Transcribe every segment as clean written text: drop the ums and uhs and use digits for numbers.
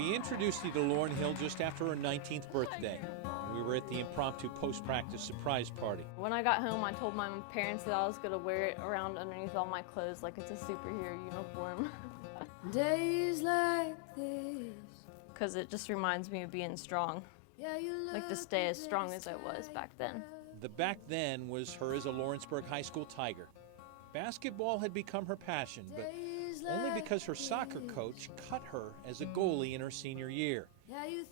We introduced you to Lauryn Hill just after her 19th birthday. We were at the impromptu post-practice surprise party. When I got home, I told my parents that I was going to wear it around underneath all my clothes like it's a superhero uniform. Days like this. Because it just reminds me of being strong. Like to stay as strong as I was back then. The back then was her as a Lawrenceburg High School Tiger. Basketball had become her passion, but only because her soccer coach cut her as a goalie in her senior year,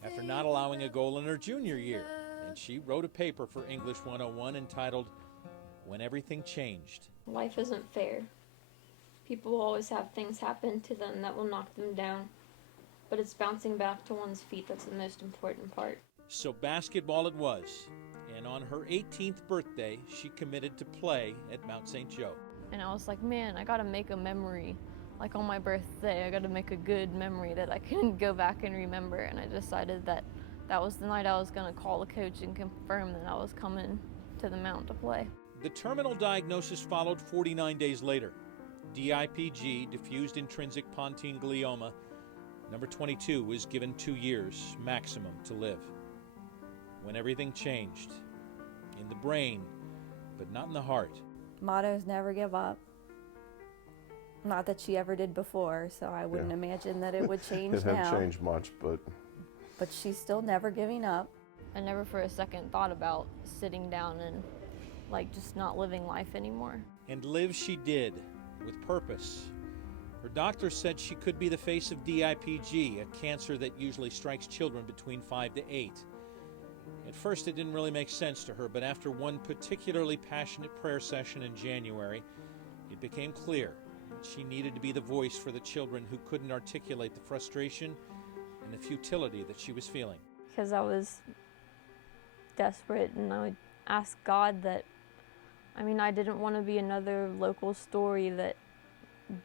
after not allowing a goal in her junior year. And she wrote a paper for English 101 entitled, When Everything Changed. Life isn't fair. People will always have things happen to them that will knock them down. But it's bouncing back to one's feet that's the most important part. So basketball it was. And on her 18th birthday, she committed to play at Mount St. Joe. And I was like, man, I gotta make a memory. Like on my birthday, I gotta make a good memory that I can go back and remember. And I decided that that was the night I was gonna call the coach and confirm that I was coming to the Mount to play. The terminal diagnosis followed 49 days later. DIPG, diffused intrinsic pontine glioma. Number 22 was given 2 years maximum to live. When everything changed. In the brain, but not in the heart. Motto is never give up. Not that she ever did before, so I wouldn't imagine that it would change it now. It hadn't changed much, but she's still never giving up. I never for a second thought about sitting down and like just not living life anymore. And live she did, with purpose. Her doctor said she could be the face of DIPG, a cancer that usually strikes children between 5 to 8. At first it didn't really make sense to her, but after one particularly passionate prayer session in January, it became clear that she needed to be the voice for the children who couldn't articulate the frustration and the futility that she was feeling. Because I was desperate, and I would ask God that, I didn't want to be another local story that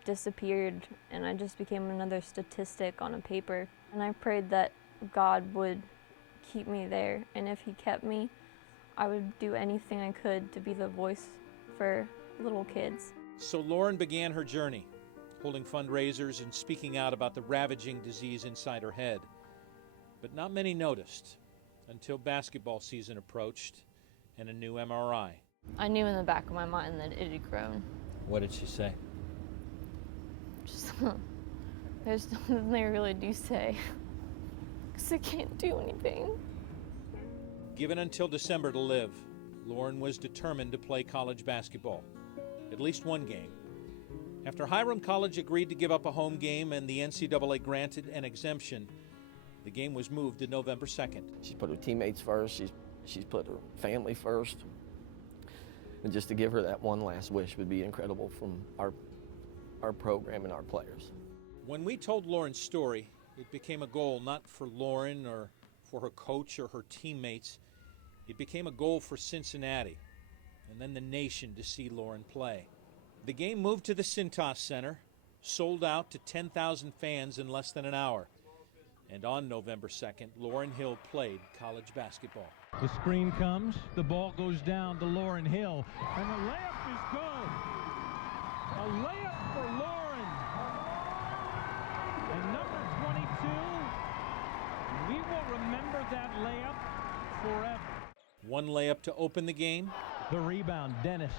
disappeared, and I just became another statistic on a paper. And I prayed that God would keep me there, and if He kept me, I would do anything I could to be the voice for little kids. So Lauren began her journey, holding fundraisers and speaking out about the ravaging disease inside her head. But not many noticed until basketball season approached and a new MRI. I knew in the back of my mind that it had grown. What did she say? Just, there's nothing they really do say, because I can't do anything. Given until December to live, Lauren was determined to play college basketball. At least one game. After Hiram College agreed to give up a home game and the NCAA granted an exemption, the game was moved to November 2nd. She's put her teammates first, she's put her family first. And just to give her that one last wish would be incredible from our program and our players. When we told Lauren's story, it became a goal not for Lauren or for her coach or her teammates. It became a goal for Cincinnati and then the nation to see Lauren play. The game moved to the Cintas Center, sold out to 10,000 fans in less than an hour. And on November 2nd, Lauryn Hill played college basketball. The screen comes, the ball goes down to Lauryn Hill, and the layup is good. A layup for Lauren. And number 22, we will remember that layup forever. One layup to open the game. The rebound, Dennis,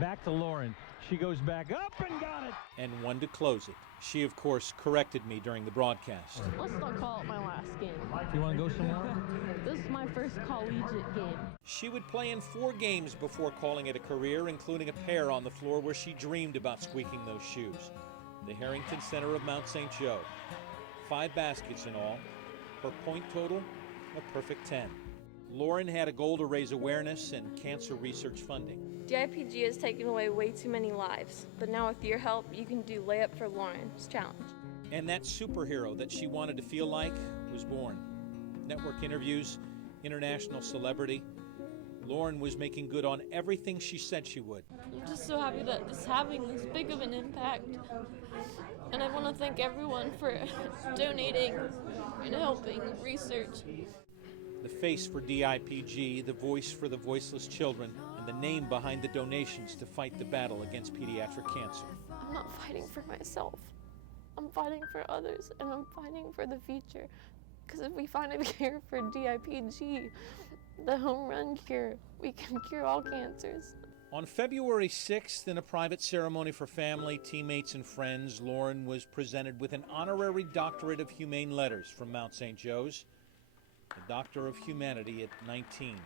back to Lauren. She goes back up and got it. And one to close it. She, of course, corrected me during the broadcast. Let's not call it my last game. You want to go some more? This is my first collegiate game. She would play in 4 games before calling it a career, including a pair on the floor where she dreamed about squeaking those shoes. The Harrington Center of Mount St. Joe. 5 baskets in all. Her point total, a perfect 10. Lauren had a goal to raise awareness and cancer research funding. DIPG has taken away way too many lives, but now with your help, you can do Layup for Lauren's challenge. And that superhero that she wanted to feel like was born. Network interviews, international celebrity. Lauren was making good on everything she said she would. I'm just so happy that it's having this big of an impact. And I want to thank everyone for donating and helping research. The face for DIPG, the voice for the voiceless children, and the name behind the donations to fight the battle against pediatric cancer. I'm not fighting for myself. I'm fighting for others, and I'm fighting for the future. Because if we find a cure for DIPG, the home run cure, we can cure all cancers. On February 6th, in a private ceremony for family, teammates, and friends, Lauren was presented with an honorary doctorate of humane letters from Mount St. Joe's. The Doctor of Humanity at 19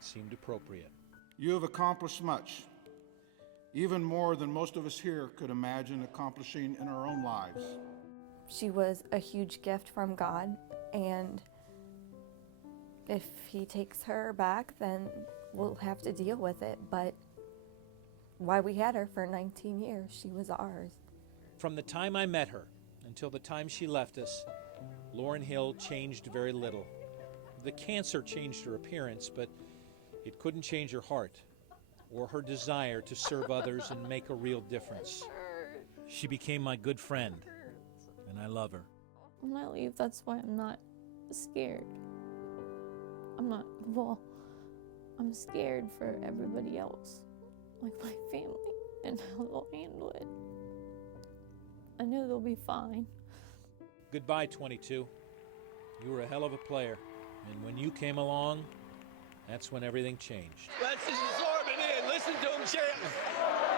seemed appropriate. You have accomplished much, even more than most of us here could imagine accomplishing in our own lives. She was a huge gift from God, and if he takes her back, then we'll have to deal with it. But why we had her for 19 years, she was ours. From the time I met her until the time she left us, Lauren Hill changed very little. The cancer changed her appearance, but it couldn't change her heart or her desire to serve others and make a real difference. She became my good friend, and I love her. When I leave, that's why I'm not scared. I'm scared for everybody else, like my family, and how they'll handle it. I know they'll be fine. Goodbye, 22. You were a hell of a player, and when you came along, that's when everything changed. Let's just absorb it in. Listen to him chant.